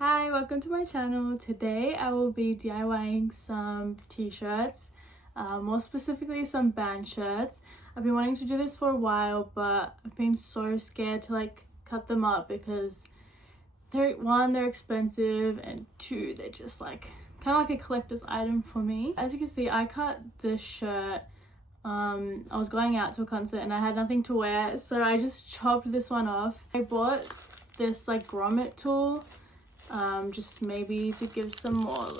Hi, welcome to my channel. Today I will be DIYing some t-shirts, more specifically some band shirts. I've been wanting to do this for a while, but I've been so scared to cut them up because they're expensive, and two, they're just kind of like a collector's item for me. As you can see, I cut this shirt. I was going out to a concert and I had nothing to wear, so I just chopped this one off. I bought this grommet tool, just maybe to give some more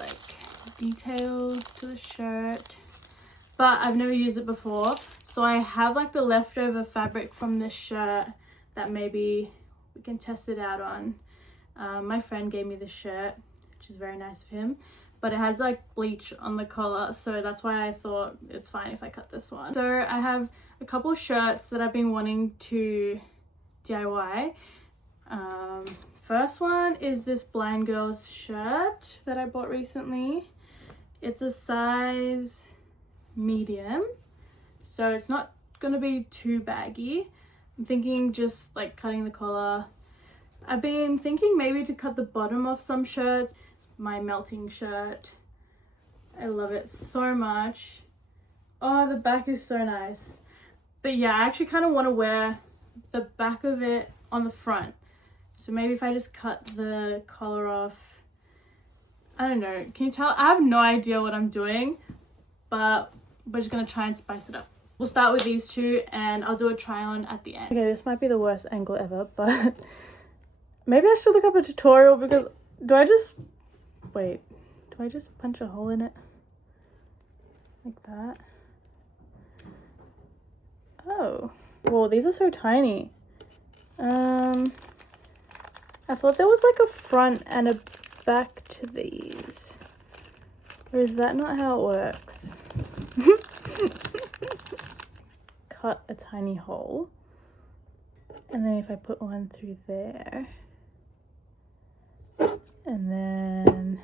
detail to the shirt, but I've never used it before, so I have the leftover fabric from this shirt that maybe we can test it out on. My friend gave me this shirt, which is very nice of him, but it has bleach on the collar, so that's why I thought it's fine if I cut this one. So I have a couple shirts that I've been wanting to DIY. First one is this Blind Girls shirt that I bought recently. It's a size medium, so it's not gonna be too baggy. I'm thinking just cutting the collar. I've been thinking maybe to cut the bottom of some shirts. My melting shirt, I love it so much. Oh, the back is so nice. But yeah, I actually kind of want to wear the back of it on the front. So maybe if I just cut the collar off, I don't know, can you tell? I have no idea what I'm doing, but we're just gonna try and spice it up. We'll start with these two and I'll do a try on at the end. Okay, this might be the worst angle ever, but maybe I should look up a tutorial, because do I just punch a hole in it like that? Oh, whoa, these are so tiny. I thought there was a front and a back to these. Or is that not how it works? Cut a tiny hole. And then if I put one through there. And then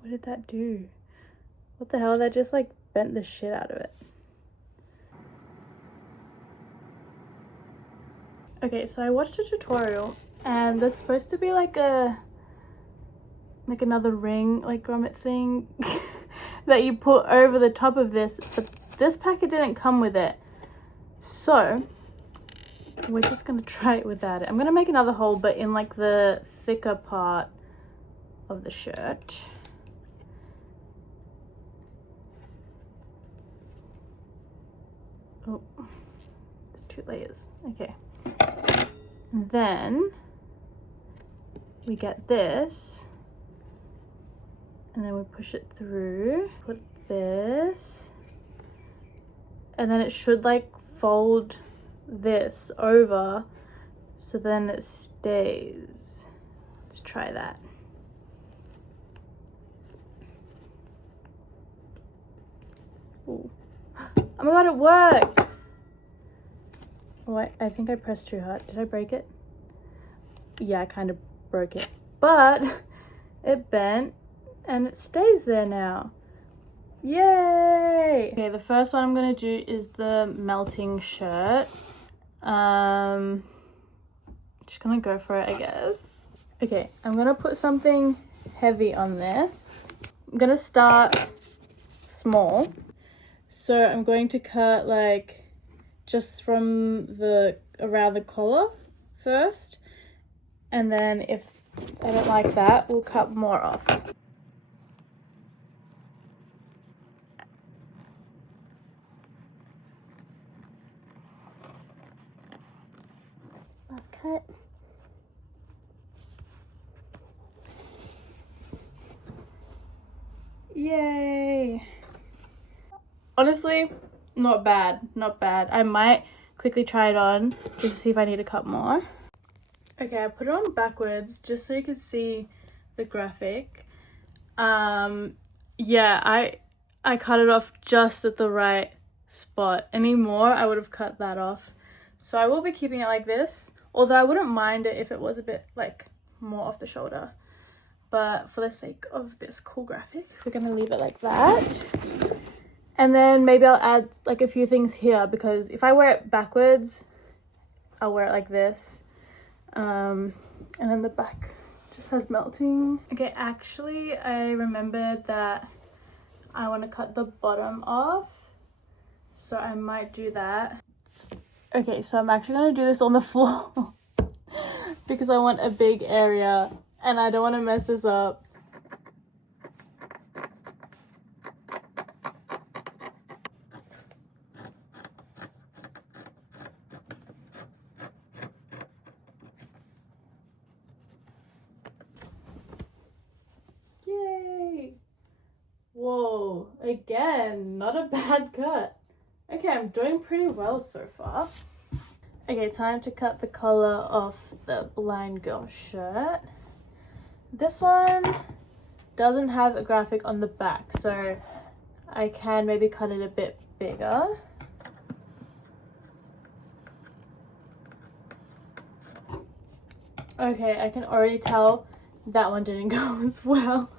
what did that do? What the hell? That just bent the shit out of it. Okay, so I watched a tutorial and there's supposed to be another ring, grommet thing that you put over the top of this, but this packet didn't come with it. So we're just gonna try it without it. I'm gonna make another hole, but in the thicker part of the shirt. Oh, it's 2 layers. Okay. And then we get this, and then we push it through, put this, and then it should fold this over, so then it stays. Let's try that. Ooh. Oh my god, it worked! Oh, I think I pressed too hard. Did I break it? Yeah, I kind of broke it, but it bent and it stays there now. Yay! Okay, the first one I'm gonna do is the melting shirt. Just gonna go for it, I guess. Okay, I'm gonna put something heavy on this. I'm gonna start small. So I'm going to cut just from around the collar first, and then if I don't like that, we'll cut more off. Last cut. Yay! Honestly, not bad, not bad. I might quickly try it on just to see if I need to cut more. Okay, I put it on backwards just so you can see the graphic. Yeah, I cut it off just at the right spot. Any more, I would have cut that off. So I will be keeping it like this, although I wouldn't mind it if it was a bit more off the shoulder. But for the sake of this cool graphic, we're gonna leave it like that. And then maybe I'll add like a few things here, because if I wear it backwards, I'll wear it like this. And then the back just has melting. Okay, actually I remembered that I want to cut the bottom off, so I might do that. Okay, so I'm actually going to do this on the floor because I want a big area and I don't want to mess this up. Yay! Whoa, again, not a bad cut. Okay, I'm doing pretty well so far. Okay, time to cut the collar off the blind girl shirt. This one doesn't have a graphic on the back, so I can maybe cut it a bit bigger. Okay, I can already tell that one didn't go as well.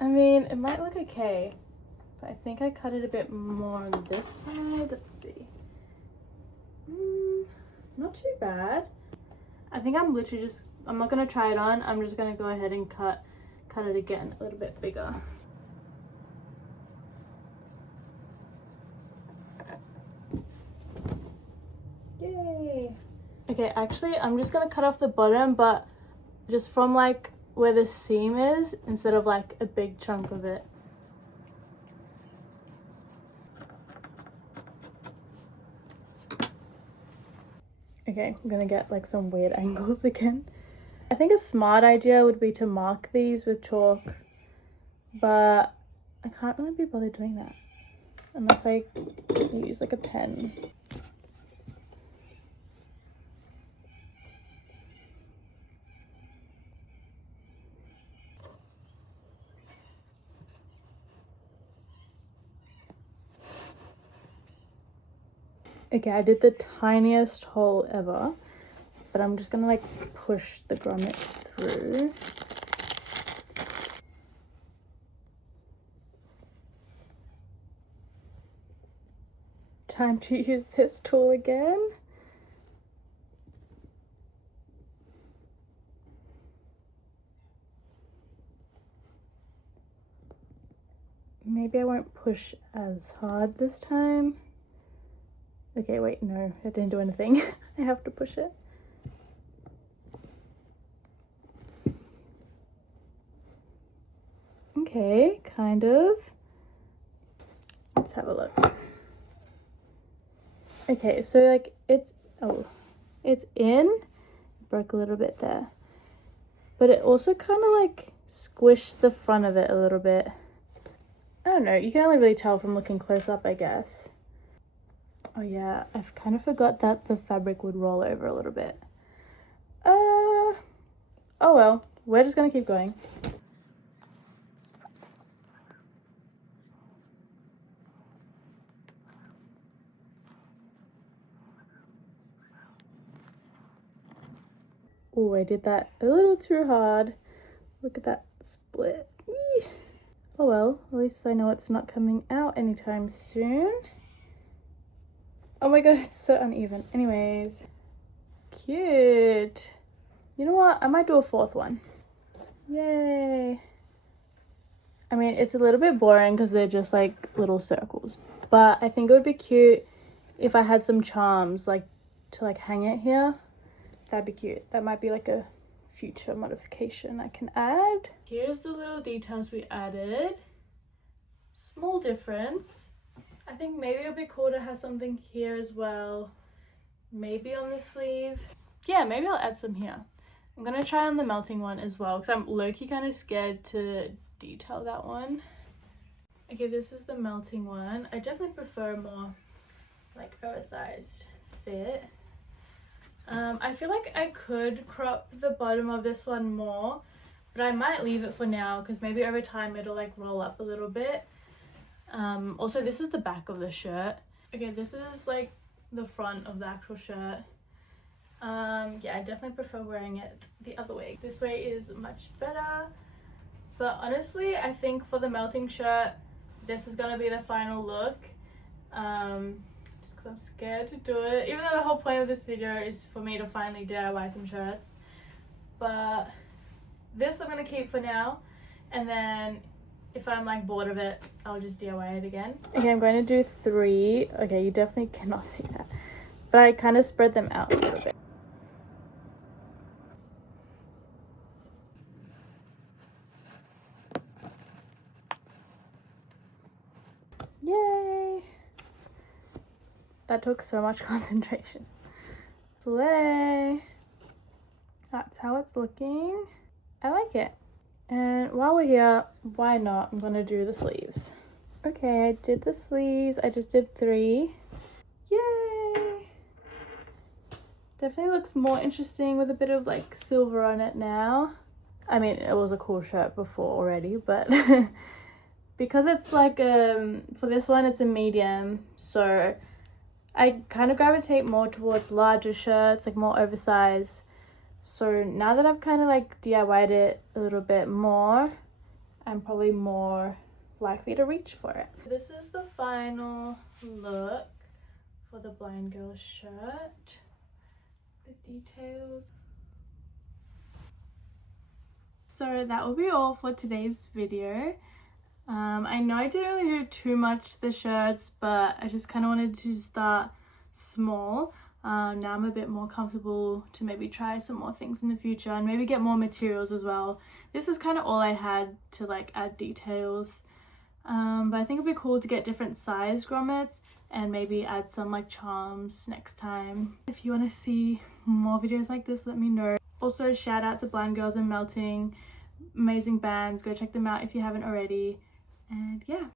I mean, it might look okay, but I think I cut it a bit more on this side. Let's see. Not too bad. I think I'm literally just, I'm not gonna try it on. I'm just gonna go ahead and cut it again a little bit bigger. Yay. Okay, actually I'm just gonna cut off the bottom, but just from like where the seam is instead of like a big chunk of it. Okay, I'm gonna get like some weird angles again. I think a smart idea would be to mark these with chalk, but I can't really be bothered doing that unless I use like a pen. Okay, I did the tiniest hole ever, but I'm just gonna like push the grommet through. Time to use this tool again. Maybe I won't push as hard this time. Okay, wait, no, I didn't do anything. I have to push it. Okay, kind of. Let's have a look. Okay, so like it's in. Broke a little bit there. But it also kind of like squished the front of it a little bit. I don't know, you can only really tell from looking close up, I guess. Oh yeah, I've kind of forgot that the fabric would roll over a little bit. Oh well, we're just gonna keep going. Oh, I did that a little too hard. Look at that split. Eee. Oh well, at least I know it's not coming out anytime soon. Oh my god, it's so uneven. Anyways, cute. You know what? I might do a fourth one. Yay. I mean, it's a little bit boring because they're just like little circles, but I think it would be cute if I had some charms like to like hang it here. That'd be cute. That might be like a future modification I can add. Here's the little details we added. Small difference. I think maybe it would be cool to have something here as well. Maybe on the sleeve. Yeah, maybe I'll add some here. I'm gonna try on the melting one as well because I'm low-key kind of scared to detail that one. Okay, this is the melting one. I definitely prefer a more like oversized fit. I feel like I could crop the bottom of this one more, but I might leave it for now because maybe over time it'll like roll up a little bit. Also, this is the back of the shirt. Okay, this is like the front of the actual shirt. Yeah, I definitely prefer wearing it the other way. This way is much better. But honestly, I think for the melting shirt, this is gonna be the final look. Just because I'm scared to do it, even though the whole point of this video is for me to finally DIY some shirts. But this I'm gonna keep for now, and then if I'm like bored of it, I'll just DIY it again. Okay, I'm going to do 3. Okay, you definitely cannot see that, but I kind of spread them out a little bit. Yay! That took so much concentration. Slay! That's how it's looking. I like it. And while we're here, why not? I'm gonna do the sleeves. Okay, I did the sleeves. I just did 3. Yay! Definitely looks more interesting with a bit of like silver on it now. I mean, it was a cool shirt before already, but because it's like for this one it's a medium, so I kind of gravitate more towards larger shirts, like more oversized. So now that I've kind of like DIY'd it a little bit more, I'm probably more likely to reach for it. This is the final look for the blind girl shirt. The details. So that will be all for today's video. I know I didn't really do too much to the shirts, but I just kind of wanted to start small. Now I'm a bit more comfortable to maybe try some more things in the future and maybe get more materials as well. This is kind of all I had to like add details, but I think it'd be cool to get different size grommets and maybe add some like charms next time. If you want to see more videos like this, let me know. Also, shout out to Blind Girls and Melting, amazing bands, go check them out if you haven't already. And yeah.